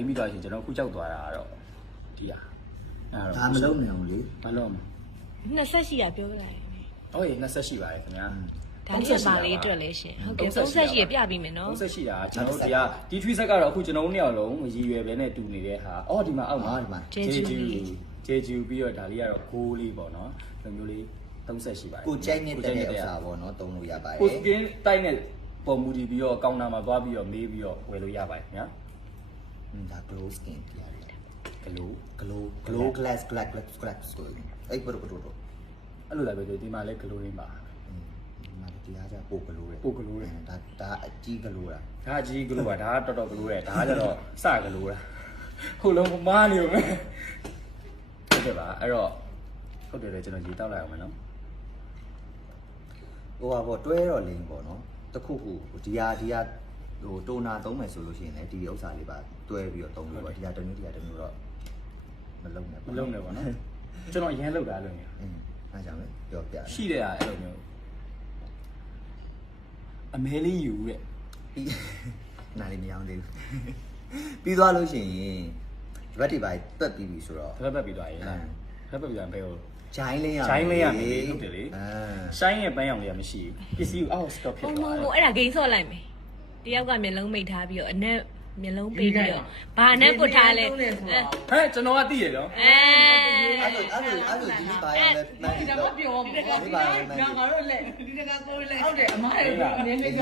ပြီးပြီးတော့ရှင်ကျွန်တော်ခုကြောက်သွားတာကတော့ဒီဟာအဲ့ဒါမလုံးနိုင်ဘူးလေမလုံးမနှစ်ဆက်ရှိတာပြောပြလိုက်ဟုတ်ရေ20ရှိပါတယ်ခင်ဗျာဒါလေးကပါလေးအတွက်လဲရှင်ဟုတ်ကဲ့သုံးဆက်ရှိရပြပြီးမယ်နော်30ရှိတာကျွန်တော်တို့ဒီကဒီ tweet set ကတော့အခုကျွန်တော်တို့နှစ်ယောက်လုံးရည်ရွယ်ပဲနဲ့တူနေတဲ့ဟာအော်ဒီမှာအောက်မှာဒီမှာကျေးဇူးလေးကျေးဇူးပြီးတော့ဒါလေးကတော့ဂိုးလေးပေါ့နော်ဒီမျိုးလေး30ရှိပါတယ်ကိုကြိုက်နေတဲ့ဥစ္စာပေါ့နော်တုံးလို့ရပါတကိုယ်စကင်းတိုက်နဲ့ပုံမူတည်ပြီးတော့ကောင်တာမှာသွားပြီးတော့မေးပြီးတော့ဝယ်လို့ရပါတယ်ခင်ဗျာอืม ဒါ glow skin တရားလေးကလို glow glow glass glass glass glass ဆိုရင်အဲ့ဘယ်လိုဘယ်လိုတော့အဲ့လိုလည်းပဲဒီမှာလည်းကလိုရင်းပါอืมဒီမှာတရားကြပို့ glow တယ်ပို့ glow တယ်ဒါဒါအကြီး glow တာဒါအကြီးကလိုပါဒါကတော်တော်ကလိုတယ်ဒါကကျတော့စကလိုတာဟုတ်လုံးမားနေုံပဲဟုတ်တယ်ပါအဲ့တော့ဟုတ်တယ်လေကျွန်တော်ရေတောက်လိုက်အောင်မယ်နော်ဟိုပါပေါ့တွဲတော့လင်းပေါ့နော်တခုခုဒီဟာဒီဟာ ဟိုတိုနာသုံးမယ်ဆိုလို့ရှိရင်လည်းဒီဥစ္စာလေးပါတွဲပြီးတော့သုံးလို့ပေါ့ဒီဟာတစ်မျိုးဒီဟာတစ်မျိုးတော့မလုံးနဲ့မလုံးနဲ့ပေါ့နော်ကျွန်တော်အရင်လောက်တာလို့နေอืมအားကြောင့်လေပြောပြတယ်ရှိတဲ့ဟာအဲ့လိုမျိုးအမဲလေးယူတဲ့ပြီးနားလေးမရောသေးဘူးပြီးသွားလို့ရှိရင်ဒီဘက်ဒီဘက်တွက်ပြီးပြီဆိုတော့ဖက်ဖက်ပြီးသွားရင်လားဖက်ဖက်ပြီးသွားရင်ဘယ်ဟိုဂျိုင်းလေးရဂျိုင်းလေးရမယ်လေဟုတ်တယ်လေအာဆိုင်ရဲ့ပန်းရောင်လေးကမရှိဘူးပစ္စည်းကိုအောက်စတော့ဖြစ်ပုံသွားတယ်ပုံကိုအဲ့ဒါဂိမ်းဆော့လိုက်မယ် တယောက်ကမျက်လုံးမိတ်ထားပြီးတော့အနက်မျက်လုံးပေးပြီးတော့ဘာနဲ့ပုတ်ထားလဲအဲဟဲ့ကျွန်တော်ကသိရတော့အဲအဲ့လိုအဲ့လိုအဲ့လိုဒီပါရလဲမှန်ဒီတယ်တော့တော့ပြောမှာဒီပါရလဲမှန်တယ်ငါတို့လက်ဒီတကကိုလက်ဟုတ်တယ်အမားရဲ့အနေနဲ့က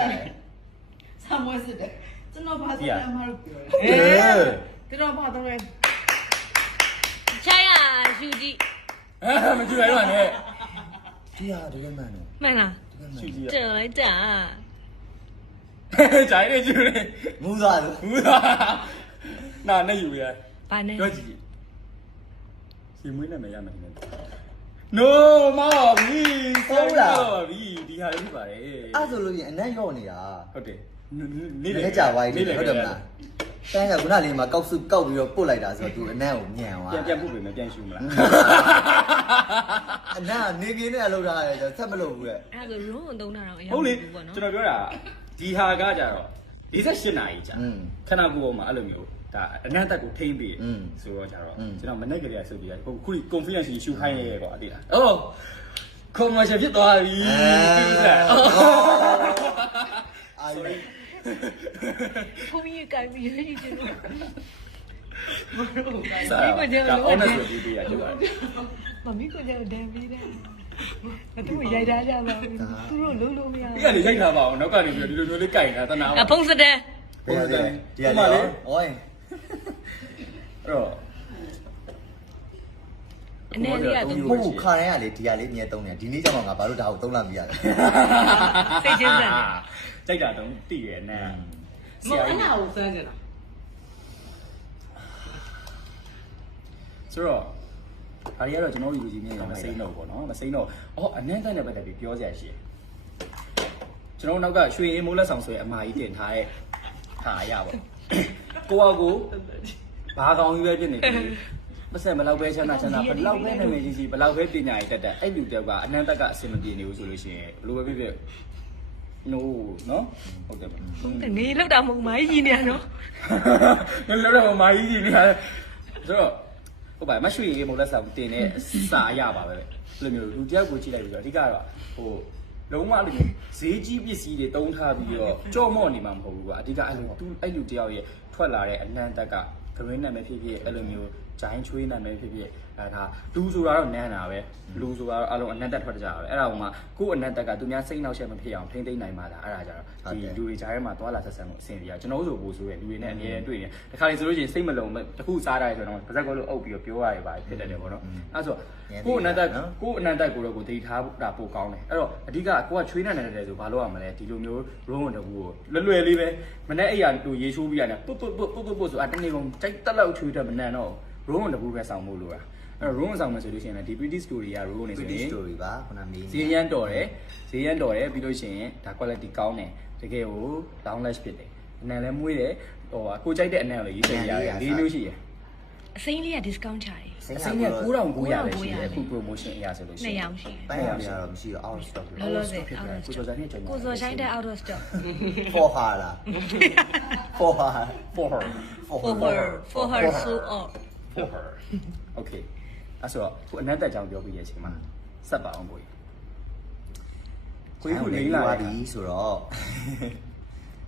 ဆမ်ဝဲစစ်တယ်ကျွန်တော်ဘာသာအမားတို့ပြောတယ်ကျွန်တော်ဘာတော့လဲချိုင်းရယူကြည့်ဟဲ့မကြည့်ရတော့နဲ့ဒီဟာဒီကမှန်တယ်မှန်လားဒီကမှန်ရှူကြည့်ရတော်လိုက်တာ ဂျိုင်းလေးကြည့်လေမူသားလို့ဘူးသားနာနဲ့ယူရဘာနဲ့ပြောကြည့်စီမွေးနဲ့မရမယ်နဲ့ No မဟုတ်ဘူးဆုံးလာပြီဒီဟာလေးပါတယ်အဲ့ဆိုလို့ရင်အနက်ရော့နေတာဟုတ်တယ်နေလက်ကြပါကြီးဟုတ်တယ်မလားတန်းကခုနလေးမှာကောက်စုကောက်ပြီးတော့ပုတ်လိုက်တာဆိုတော့ तू အနက်ကိုညံသွားပြန်ပြန်ပုတ်ပြီမပြန်ရှူမလားအနက်ကနေကင်းနဲ့လောက်ထားရတယ်ဆက်မလို့ဘူးလေအဲ့ဒါဆိုရုံးကိုသုံးတာတော့အရင်ဟုတ်လေပေါ့နော်ကျွန်တော်ပြောတာ ဒီဟာကကြတော့48နာရီကြာခဏကိုယ်ပေါ်မှာအဲ့လိုမျိုးဒါအနံ့တက်ကိုထိမ့်ပြီးဆိုတော့ကြတော့ကျွန်တော်မနေ့ကလေးဆုပ်ပြီးခုခု confidence ရှူခိုင်းရဲကွာအတိလားအော် commercial ဖြစ်သွားပြီဒီကအာရီခုမီးကိုင်ပြီးရေးချင်လို့မဟုတ်ဘူး။ဒီကကြောင့် honest review ပေးရကြပါ။မမီးကိုကြောင့်ဒံပေးတယ်။ မတူရိုက်ထားကြပါဘူးသူတို့လုံးလုံးမရဒီကလေရိုက်ထားပါအောင်နောက်ကနေပြီးဒီလိုမျိုးလေးကြိုင်တာတနာအဖုံးစတဲ့ဒီဟာလေးဒီဟာလေးဟောရင်အဲ့တော့အနေလေးကသူမဟုတ်ဘူးခါရရလေဒီဟာလေးအမြဲသုံးနေဒီနေ့ကျမှငါဘာလို့ဒါကိုသုံးလာမိရလဲစိတ်ချင်းစံကြိုက်တာတော့တည်ရဲ့နဲ့မဟုတ်အဲ့နာကိုစမ်းကြတာဆိုတော့ ဒါတွေကတော့ကျွန်တော်ယူကြည့်နေမစိမ့်တော့ပေါ့နော်မစိမ့်တော့အော်အနည်းတိုင်းနဲ့ပတ်သက်ပြီးပြောစရာရှိတယ်ကျွန်တော်နောက်ကရွှေရင်မိုးလက်ဆောင်ဆိုရင်အမာကြီးတင်ထားတဲ့ဟာရပါကိုအောင်ကိုဘာကောင်ကြီးပဲဖြစ်နေပြီမဆက်ဘလောက်ပဲချမ်းသာချမ်းသာဘလောက်ပဲနာမည်ကြီးကြီးဘလောက်ပဲပညာရေးတက်တက်အဲ့လူတယောက်ကအနန္တကအစင်မပြေနေဘူးဆိုလို့ရှိရင်ဘလို့ပဲဖြစ်ဖြစ် no နော်ဟုတ်တယ်ပါငေးလောက်တာမဟုတ်မိုင်းကြီးနေရနော်ငါလည်းတော့မာကြီးကြီးနေရတယ်ဆိုတော့ ဟုတ်ပါမရွှေရေမို့လက်ဆောင်တင်တဲ့စာရပါပဲဘယ်လိုမျိုးလူတယောက်ကိုကြည့်လိုက်ပြီးတော့အဓိကတော့ဟိုလုံးဝအဲ့လိုမျိုးဈေးကြီးပစ္စည်းတွေတုံးထားပြီးတော့ကြော့မော့နေမှာမဟုတ်ဘူးကွာအဓိကအဲ့လိုသူအဲ့လူတယောက်ရဲ့ထွက်လာတဲ့အနန္တကဂရင်းနာမည်ဖြစ်ဖြစ်အဲ့လိုမျိုး ဂျိုင်းချွေးနာမည်ဖြစ်ဖြစ်အဲဒါလူဆိုတာတော့နန်းတာပဲလူဆိုတာတော့အလုံးအနန္တထွက်ကြတာပဲအဲ့ဒါကမှကိုယ့်အနန္တကသူများစိတ်နှောက်ရှက်မဖြစ်အောင်ထိမ့်သိမ့်နိုင်ပါလားအဲ့ဒါကြတော့ဒီလူတွေကြားထဲမှာသွားလာဆက်ဆံမှုအဆင်ပြေရကျွန်တော်တို့ဆိုပို့ဆိုရလူတွေနဲ့အမြဲတမ်းတွေ့နေတခါလေဆိုလို့ရှိရင်စိတ်မလုံးတခုစားရတယ်ဆိုတော့ပါဇက်ကောလို့အုပ်ပြီးတော့ပြောရတယ်ပါဖြစ်တယ်ပေါ့နော်အဲ့ဆိုကိုယ့်အနန္တကိုယ့်အနန္တကိုတော့ကိုဒိတ်ထားတာပိုကောင်းတယ်အဲ့တော့အဓိကကိုကချွေးနေတယ်ဆိုဘာလို့ရမလဲဒီလိုမျိုး room တကူကိုလွယ်လွယ်လေးပဲမနေ့အဲ့ရတူရေချိုးပြီးရတယ်ပုတ်ပုတ်ပုတ်ပုတ်ပုတ်ဆိုအတနေ့ကုန်ကြိုက်တက်လောက်ချွေးတယ်မနန်တော့ room တကူပဲဆောင်ဖို့လိုတာအဲ့တော့ room ဆောင်မယ်ဆိုလို့ရှိရင်လည်းဒီ British story က room နေဆို British ရင် story ပါခုနမေးဈေးရမ်းတော်တယ်ဈေးရမ်းတော်တယ်ပြီးလို့ရှိရင်ဒါ quality ကောင်းတယ်တကယ်ကို long lash ဖြစ်တယ်အနံလည်းမွေးတယ်ဟိုကိုကြိုက်တဲ့အနံကိုလည်းရေးချိန်ရတယ်၄မျိုးရှိတယ်အစိမ်းလေးက discount ချတယ်အစိမ်းက9900ပဲရှိတယ်အခု promotion အရာဆိုလို့ရှိနှစ်ရင်ရောင်ရှိတယ်ပန်းရရတော့မရှိတော့ out of stock လောလောဆယ်ဖြစ် out တယ် of ကို stock စောစားနဲ့ချိန်ကိုစောဆိုင်တဲ့ out of stock for her လား for her for her for her for her so off for her okay အဲ့ဆိုတော့ခုအနက်တက်ကြောင်ပြောပြရဲ့အချိန်မှာဆက်ပါအောင်ကိုကြီးကိုကြီးခုလိမ့်လာပြီပြီဆိုတော့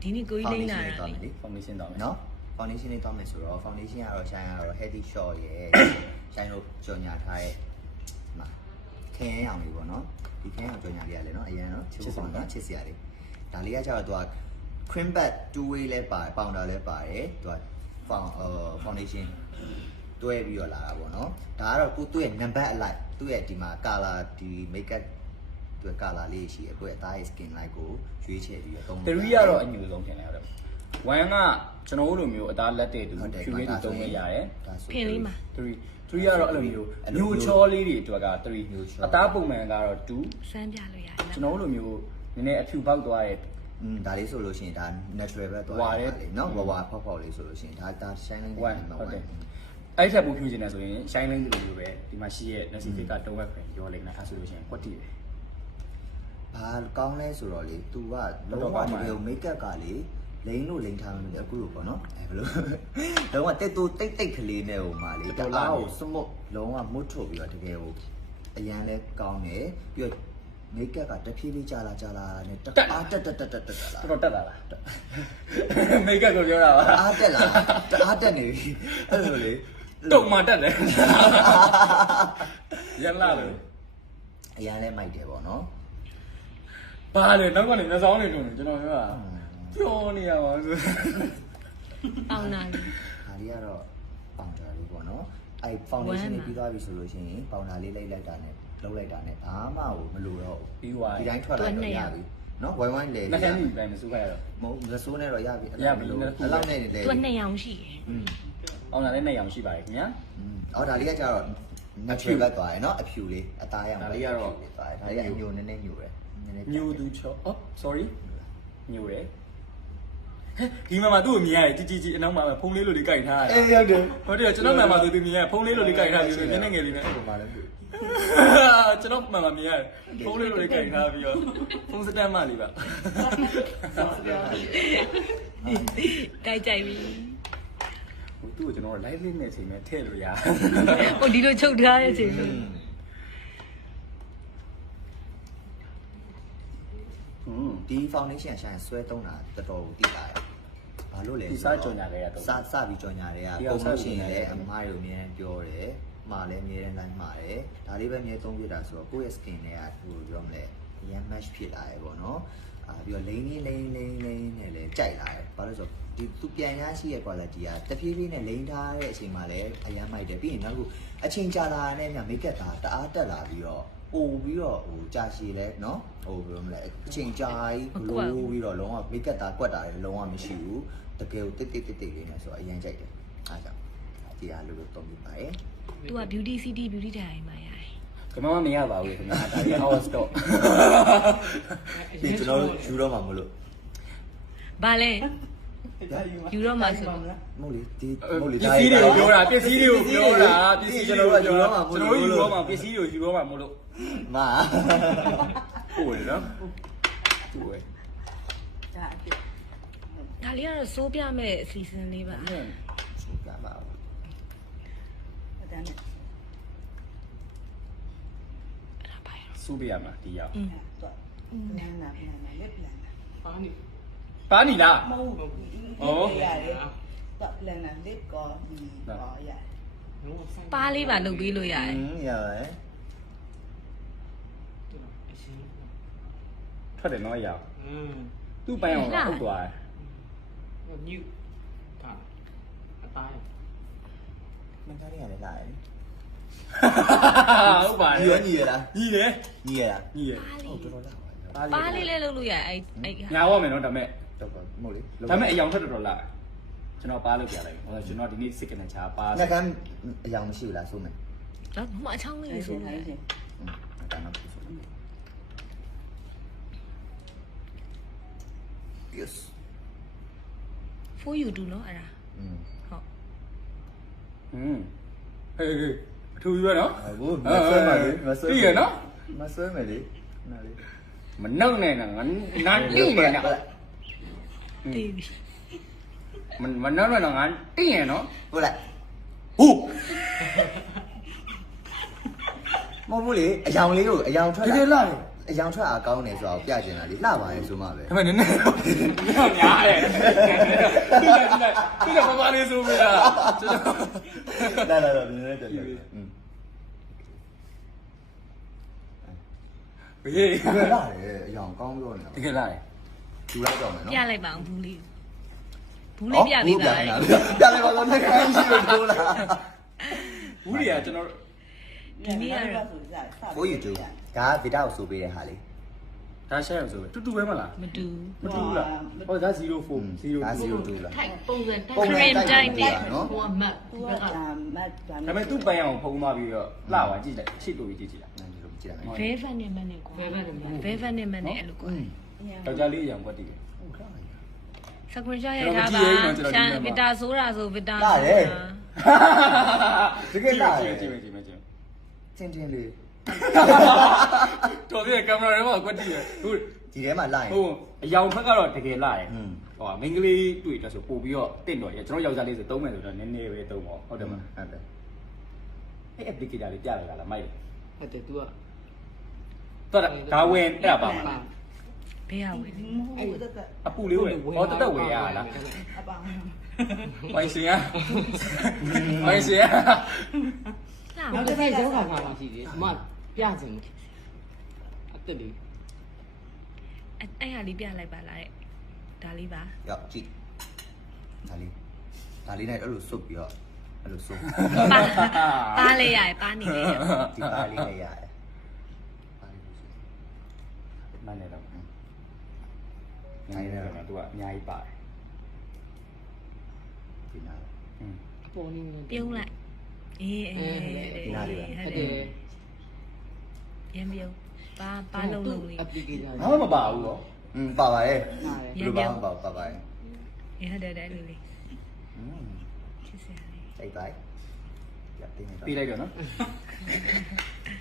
ဒီနေ့ကိုကြီးလိမ့်လာတာလေ foundation တော့မယ်နော် foundation လေးတောင်းမယ်ဆိုတော့ foundation ကတော့ shine ကတော့ heady shot ရယ် shine တို့ကြော်ညာထားတဲ့ဒီမှာခင်းရအောင်လေးပေါ့နော်ဒီခင်းရအောင်ကြော်ညာလေးကလည်းနော်အရင်နော်ချစ်ဖို့ကောင်းတာချစ်စရာလေးဒါလေးကကျတော့သူက cream back two way လဲပါတယ် powder လဲပါတယ်သူက found 呃 foundation တွဲပြီးတော့လာတာပေါ့နော်ဒါကတော့ကိုသူ့ရဲ့ number အလိုက်သူ့ရဲ့ဒီမှာ color ဒီ makeup သူက color လေးရှိရကိုယ့်ရဲ့အသားရဲ့ skin light ကိုရွေးချယ်ပြီးတော့သုံး 3ကတော့အညူဆုံးထင်တယ်ဟုတ်တယ်1ကကျွန်တော်တို့လိုမျိုးအသားလက်တဲ့သူ ဟုတ်တယ် ဖြူလေးတွေသုံးလို့ရတယ် ဒါဆို ဖင်လေးမှာ 3 3ကတော့အဲ့လိုမျိုး အဲ့လိုမျိုး မျိုးချောလေးတွေအတွက်က မျိုးချော 3အသားပုံမှန်ကတော့2 စမ်းပြလို့ရတယ် ကျွန်တော်တို့လိုမျိုးနည်းနည်းအဖြူပေါက်သွားတဲ့ อืมဒါလေးဆိုလို့ရှိရင်ဒါ natural ပဲသွား ဝါတဲ့ လေเนาะဝါဝါဖောက်ဖောက်လေးဆိုလို့ရှိရင်ဒါဒါ shine လေး 1ဟုတ်တယ် အဲ့ထက်ပိုဖြူချင်တယ်ဆိုရင် shine lane လိုမျိုးပဲဒီမှာရှိရဲ့ Nasific ကတုံးဝက်ပဲရောလိမ့်မယ်အဲ့ဆိုလို့ရှိရင်ကွက်တီပဲဘာကောင်းလဲဆိုတော့လေ तू ကတော်လုံးတော်ဝကောင်းပါဒီလို makeup ကလေလိန်လို့လိန်ထားမှမသိအခုလိုပေါ့နော်အဲဘယ်လိုလုံးဝတက်တူတိတ်တိတ်ကလေးနဲ့ဟိုမှာလေတော်တတော်လာအားနေကိုစမုတ်လုံးဝမွတ်ထုတ်ပြီးတော့တကယ်ဟိုအရန်လဲကောင်းတယ်ပြီးတော့ makeup ကတဖြည်းဖြည်းကြာလာကြာလာနဲ့တအားတက်တက်တက်တက်တက်လာတော်တော်တက်လာလားမိတ်ကပ်ကိုပြောတာပါတအားတက်လာတအားတက်နေပြီအဲ့လိုလေ တုံမှတက်တယ်ရန်လာလို့အရန်လဲမိုက်တယ်ပေါ့နော်ဘာလဲနောက်ကနေနှစောင်းနေလို့ကျွန်တော်ပြောတာပြောနေရပါဆိုပေါင်နာလေးဒါလေးကတော့ပေါင်တာလေးပေါ့နော်အဲ foundation လေးပြီးသွားပြီဆိုလို့ရှိရင်ပေါင်တာလေးလိုက်လိုက်တာနဲ့လုံးလိုက်တာနဲ့ဘာမှမလို့တော့ပြီးသွားဒီတိုင်းထွက်လိုက်တော့ရပြီနော်ဝိုင်းဝိုင်းလေနှစ်ခန်းကြီးတိုင်းမစူးခိုင်းရတော့မဟုတ်မစိုးနဲ့တော့ရပြီရပြီအဲ့လောက်နဲ့လေသူကနှစ်ရောင်ရှိတယ်อืม အောင်လာတဲ့နှစ်ရောင်ရှိပါတယ်ခင်ဗျာ อืมအော်ဒါလေးကကျတော့ natural ပဲသွားရယ်နော်အဖြူလေးအသားရောင် ဒါလေးကတော့ သွားတယ်ဒါလေးကအညိုနည်းနည်းညိုတယ်နည်းနည်း ညူသူချောအော် sorry ညူတယ်ဟဲ့ဒီမှာမှသူ့ကိုမြင်ရတယ်ជីជីជីအနောက်မှာဖုန်းလေးလိုလေးကြိုက်ထားရ အေးဟုတ်တယ် ဟုတ်တယ်ကျွန်တော်မှန်မှာသူမြင်ရဖုန်းလေးလိုလေးကြိုက်ထားပြီးတော့ညနေငယ်လေးနဲ့ ဟိုမှာလည်းတွေ့ ကျွန်တော်မှန်မှာမြင်ရတယ်ဖုန်းလေးလိုလေးကြိုက်ထားပြီးတော့ဖုန်းစတန်မှလေးပါ ကြိုက်ကြိုက်ပြီ ဟိုသူ့ကိုကျွန်တော် live လေးနဲ့အချိန်နဲ့ထည့်လို့ရဟိုဒီလိုချုပ်ထားတဲ့အချိန်မှာอืมဒီ foundation ရှာရင်ဆွဲသုံးတာတော်တော်ကိုသိတာရဘာလို့လဲဒီစားကြော်ညာခဲ့ရတော့စစပြီးကြော်ညာတွေကဒီပုံအောင်စားလို့ရှိရင်လည်းကြော်ညာတွေအမားတွေအများကြီးပြောတယ်မှာလည်းအများကြီးတိုင်းမှာတယ်ဒါလေးပဲအများကြီးသုံးပြတာဆိုတော့ကိုယ့်ရဲ့ skin တွေကဟိုပြောမလဲ ရမ်း match ဖြစ်လာရပေါ့နော်အာပြီးတော့ lane လေး lane lane lane နဲ့လည်းကြိုက်လာတယ်ဘာလို့လဲဆိုတော့ဒီသူပြန်ရရှိရဲ့ quality ကတဖြည်းဖြည်းနဲ့လိန်ထားတဲ့အချိန်မှာလည်းအရမ်းမိုက်တယ်ပြီးရင်နောက်တစ်ခုအချိန်ကြာလာတဲ့မြ make up ကတအားတက်လာပြီးတော့ပို့ပြီးတော့ဟိုကြာရှည်လဲเนาะဟိုပြောမလဲအချိန်ကြာကြီးဘလို့ပြီးတော့လုံးဝ make up တာကွက်တာလည်းလုံးဝမရှိဘူးတကယ်ကိုတိတ်တိတ်တိတ်တိတ်လေးနဲ့ဆိုတော့အရင်ကြိုက်တယ်အားကြောင့်ဒီအားလို့တော့ပြပါရဲ့ သူက beauty city beauty time မှာရတယ် ကမမမရပါဘူးခင်ဗျာဒါကြီး hours stop ဒီကျွန်တော်တို့ယူတော့မှာမလို့ဘာလဲယူတော့မှာဆိုမဟုတ်လေဒီပမဟုတ်လေစ္စည်းတွေကိုပြောတာပစ္စည်းတွေကိုပြောတာပစ္စည်းကျွန်တွေတော်ကိုတို့ပြောယူတာတော့မှာမကျွန်လို့တော်ယူတော့မှာပစ္စည်းတွေကိုယူတော့မှာမလို့မာဟုတ်တယ်နော်သူ့ရဲ့ဒါအဖြစ်ဒါလေးကတော့စိုးပြမဲ့အစီအစဉ်လေးပါဆိုကြပါဦးအတန်းနဲ့ ဒါပါရစူးပြရမှာဒီရောက်อืมတော့နန်းနာနန်းနာလက်ပလန်နာပါနီလားမဟုတ်ဘူးဩရတယ်တော့ပလန်နာလက်ကောဒီတော့ရတယ်ပါလေးပါလုပ်ပေးလို့ရတယ် ဟုတ်ပါတညီယ်ရောညီရလားညီတယ်ညီရလားညီတယ်ဟုတ်တော်တော်လားပါလေးလေးလုပ်လို့ရအဲ့အဲ့ဟာညာတော့မယ်နော်ဒါပေမဲ့တော့ပါမဟုတ်လေဒါပေမဲ့အယောင်ထက်တော်တော်လာတယ်ကျွန်တော်ပါလို့ပြလိုက်ပြီဟောကျွန်တော်ဒီနေ့ signature ပါလငါက်ကအယောင်မရှိဘူးလားဆိုမယ်တော့မအချောင်းလေးဆိုလိုက်အကန်တော့ဖြစ်ဆုံး Yes 4 you do နော်အဲ့ဒါอืมဟုတ်ဟွန်းဟေးဟေး ထူးကြီးပဲနော်ဟုတ်မဆွဲပါလေမဆွဲပြီးရနော်မဆွဲမယ်လေနားလေမနှုတ်နဲ့နော်ငါနာတိနေနော်တေးပြီမမနှောင်းတော့ငါတင်းရနော်ဟုတ်လားဟုတ်မဟုတ်ဘူးလေအယောင်လေးကိုအယောင်ထွက်တကယ်လားအယောင်ထွက်အားကောင်းတယ်ဆိုတော့ပြချင်တာလေလှပါရဲ့ဆိုမှပဲဒါပေမဲ့နည်းနည်းတော့များတယ်ဒီလိုက်ဒီလိုက်ဒီတော့ဘာလေးဆိုပြတာကျွန်တော်လာလာလာနည်းနည်းတက်တက်อืม ဘေးတကယ်လားလေအယောင်ကောင်းပြောနေတာတကယ်လားယူလိုက်တော့မယ်နော်ပြလိုက်ပါအောင်ဘူးလေးဘူးလေးပြပေးပါပြလိုက်ပါတော့နှခိုင်းရှိလို့ထိုးလာဘူးတွေကကျွန်တော်ကိုယူတူဒါဗီတာကိုဆိုပေးတဲ့ဟာလေဒါရှယ်ရဆိုပဲတူတူပဲမလားမတူမတူဘူးလားဟောဒါ04ဒါ04 02လားထိုက်ပုံစံပုံစံတိုက်တိုက်နေနော်ဟိုကမတ်သူကဘက်ကဒါမတ်ဒါဒါပေမဲ့သူ့ပန်းအောင်ဖုံးသွားပြီးတော့လှသွားကြည့်လိုက်ရှစ်တူပြီးကြည့်ကြည့်လိုက်ဒီလို ကြည့်လိုက် ဘဲဖက်နဲ့မနဲ့ကွာ ဘဲဘက်နဲ့မနဲ့ ဘဲဖက်နဲ့မနဲ့အဲ့လိုကွာ ယောက်ျားလေးအយ៉ាងကွက်တည်တယ် စကွန်ရှာရိုက်ထားပါရှာဗီတာဆိုတာဆိုဗီတာ တကယ်လား ကြည့်ကြည့်ကြည့်ကြည့်ကြည့် ချင်းချင်းလေး တော်သေးကင်မရာထဲမှာကွက်တည်တယ်ဟုတ် ဒီထဲမှာလိုက် ဟုတ်အယောင်ဖက်ကတော့တကယ်လာတယ် อืม ဟိုမင်္ဂလေးတွေ့တယ်ဆိုပို့ပြီးတော့တင့်တော်ရကျွန်တော်ယောက်ျားလေးဆိုသုံးမယ်ဆိုတော့နည်းနည်းပဲသုံးပါဟုတ်တယ်မလား ဟုတ်တယ် အဲ့ applicator လေးပြလိုက်တာလားမိုက် ဟုတ်တယ် तू က တော့ဒါဝင်အဲ့ဒါပါမလားဘဲရဝင်အဲ့ဒါအပူလေးဝင်ဟောတသက်ဝင်ရလားအပန်းဝိုင်းစင်ရဝိုင်းစင်ရနောက်တစ်ခါရောဂါမှာရှိတယ်အမပြစင်အတက်လေးအဲ့ဟာလေးပြလိုက်ပါလားတဲ့ဒါလေးပါရောက်ကြည့်ဒါလေးဒါလေးနဲ့အဲ့လိုစုပ်ပြီးတော့အဲ့လိုစုပ်ပါပါလေးရတယ်ပါနေတယ်ဒီပါလေးနဲ့ရတယ်ပါလေးကိုစုပ် မနဲ့တော့ နိုင်တယ်တော့သူကအများကြီးပါတယ် ဒီနာ อืม အပေါ်နေနေ ပြုံးလိုက်အေးအေး ဟုတ်တယ် ရမ်းပြုံးပါပါလုံးလုံးလေး application ဘာမှမပါဘူးတော့ อืมပါပါရဲ့ နားတယ် ဘယ်လိုပါပါပါပါရဲ့ ရဟတဲ့တဲ့လေးလေး อืม ချစ်စရာလေး စိတ်ပါရတင်နေ ပြီးလိုက်တော့နော်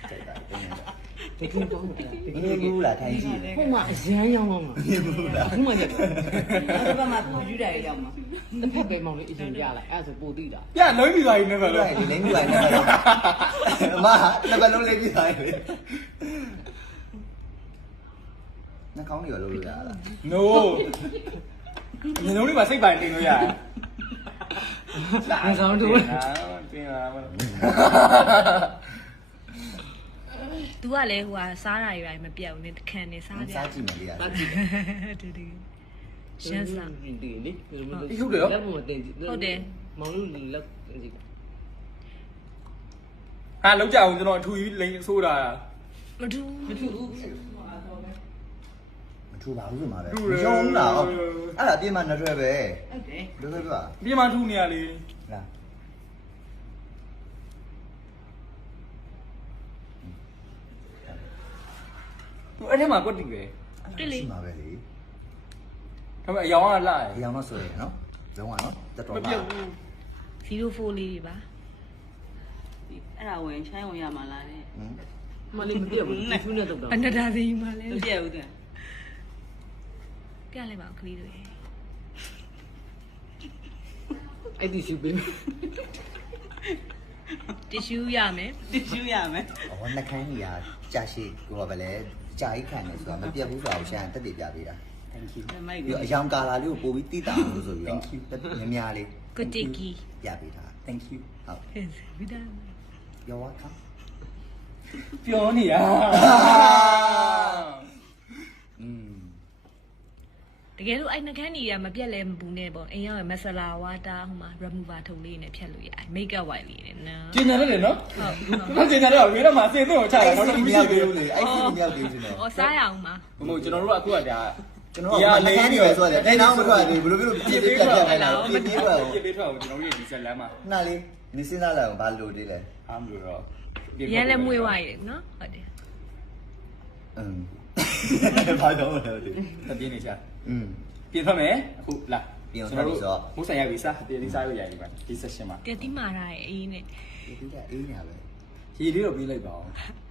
စိတ်ပါတင်နေတော့တကယ်တော့တယ်မင်းဘူးလားထိုင်ကြည့်ဟိုမှာအရန်ရောင်းတော့မှာအခုမှကြည့်အဲ့ဒါမှပူယူတယ်ရောက်မှာတစ်ဖက်ပဲမောင်လေးအရင်ပြလိုက်အဲ့ဒါဆိုပိုတိတာပြလုံးပြီးသွားပြီနဲ့ပဲဘယ်လို့လိုဒီလိမ့်ဘူးလားအမနှစ်ပတ်လုံးလေးပြထားတယ်နှာခေါင်းတွေရောလို့ရလား no ညလုံးလေးမှာစိတ်ပိုင်တင်လို့ရတယ် ငါကောင်းတို့တင်လာမလို့သူကလည်းဟိုဟာစားတာတွေမပြတ်ဘူးနဲ့တခန့်နေစားကြစားကြည့်မယ်လေရစားကြည့်တူတူရှမ်းစား ဒီလေလက်မတင်မောင်လေးလက်ကြည့်ဟာလောက်ကြအောင်ကျွန်တော်အထူကြီးလိန်ဆိုးတာမတူမထူဘူးမ ထူပါဘူးဆိုမှာပဲမရှုံးလားအဲ့ဒါပြင်မှာနှစ်ထွက်ပဲဟုတ်တယ်လွယ်လွယ်ပြပါပြင်မှာထူနေရလေလားသူအဲ့ထဲမှာကွက်တီပဲတွေ့လေရှိမှာပဲလေဒါပေမဲ့အယောင်ကလာတယ်ဒီအောင်တော့ဆိုရနော်လုံးဝနော်တော်တော်မပါပြတ်ဘူး04လေးတွေပါအဲ့ဒါဝင်ချိုင်းဝင်ရမှာလားတဲ့ဟမ်မလေးမပြတ်ဘူးထူးနေတော့အနဒါသေးမှလဲမပြည့်ဘူးတဲ့ ပြလိုက်ပါဦးကလေးတွေ အဲ့ဒီရှိပင်း တ िश ူးရမယ် တ िश ူးရမယ် ဟောနှခမ်းကြီးကကြာရှိဟိုပါပဲလေကြာကြီးခံနေဆိုတာမပြတ်ဘူးဆိုတာကိုရှမ်းတက်တည်ပြပေးတာ thank you မိုက် ပြီးတော့အယောင်ကာလာလေးကိုပို့ပြီးတိတာလို့ဆိုပြီးတော့များများလေး ကိုတီကီ ပြပေးတာ thank you ဟုတ် ဟဲ့ဗီဒါ ရောဝါခါ ပြောနေရ อืม တကယ်လို့အဲ့နှကန်းကြီးကမပြတ်လဲမဘူးနဲ့ပေါ့အိမ်ရောက်မဆလာဝါတာဟိုမှာ remover ထုံလေးနဲ့ဖြတ်လို့ရတယ် makeup white လေးနဲ့နော်ကျင်ညာရတယ်နော်ဟုတ်ကျွန်တော်ကျင်ညာတော့ဝေးတော့မှာအစင်သွင်းကိုချတာအဲ့တော့ဒီမမြောရှိက်ဘူးသေးဘူးလေအဲ့ဒီမြောက်သေးဘူးနော်ဩစားရအောင်ပါမဟုတ်ကျွန်တော်တို့ကအခုကဒါကျွန်တော်ကနှခမ်းကြီးပဲဆိုတယ်တိတ်နောက်မထွက်သေးဘူးဘယ်လိုမျိုးပြည့်ပြည့်ပြတ်ပြတ်နိုင်တာပြည့်ပြည့်ပါပြည့်လေးထွက်အောင်ကျွန်တော်တို့ဒီဆက်လမ်းမှာနားလေးနေစင်းသားလာအောင်ဘာလို့ဒီလဲအားမလို့တော့ရန်လည်းမွေးသွားရည်နော်ဟုတ်တယ်อืม ဘာတော့လဲဒီတပြင်းနေချာอืมပြင်ထွက်မယ်အခုလာပြင်ထွက်ပြီဆိုတော့မိုးဆိုင်ရပြီစားတည်လေးစားလို့ရပြီပါဒီ session မှာတက်တိမာရရဲ့အေးနဲ့ဒီကအေးနေရပဲရေလေးတော့ပြီးလိုက်ပါဦးဟ